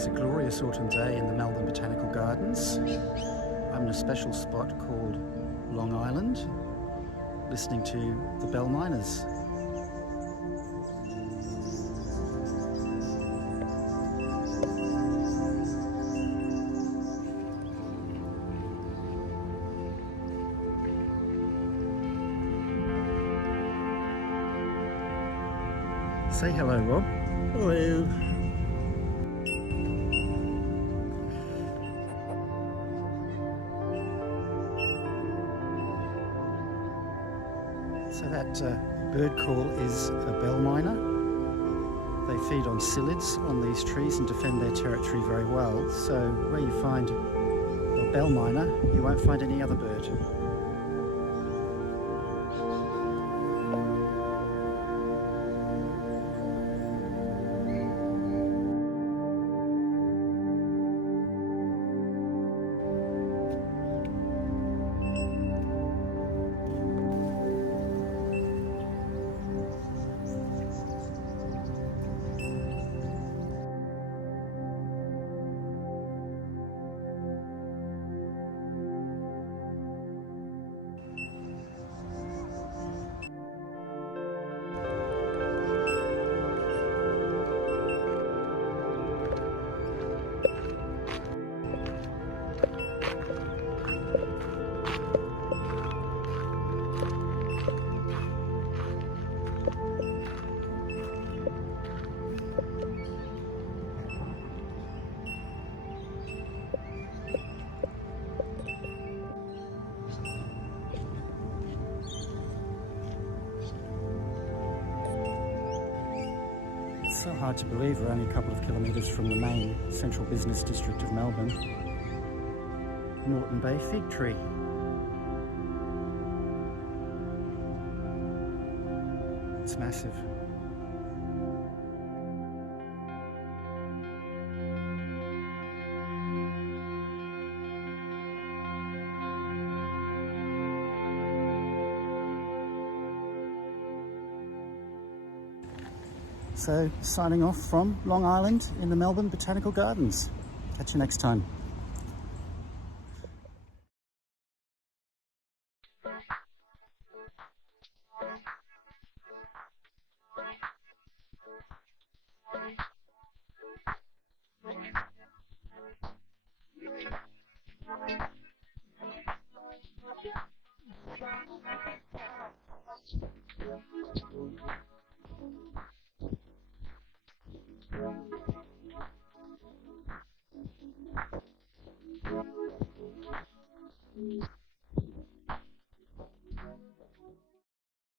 It's a glorious autumn day in the Melbourne Botanical Gardens. I'm in a special spot called Long Island, listening to the bell miners. Say hello, Rob. Hello. So that bird call is a bell miner. They feed on psyllids on these trees and defend their territory very well. So where you find a bell miner, you won't find any other bird. It's so hard to believe we're only a couple of kilometres from the main central business district of Melbourne. Moreton Bay fig tree. It's massive. So, signing off from Long Island in the Melbourne Botanical Gardens. Catch you next time.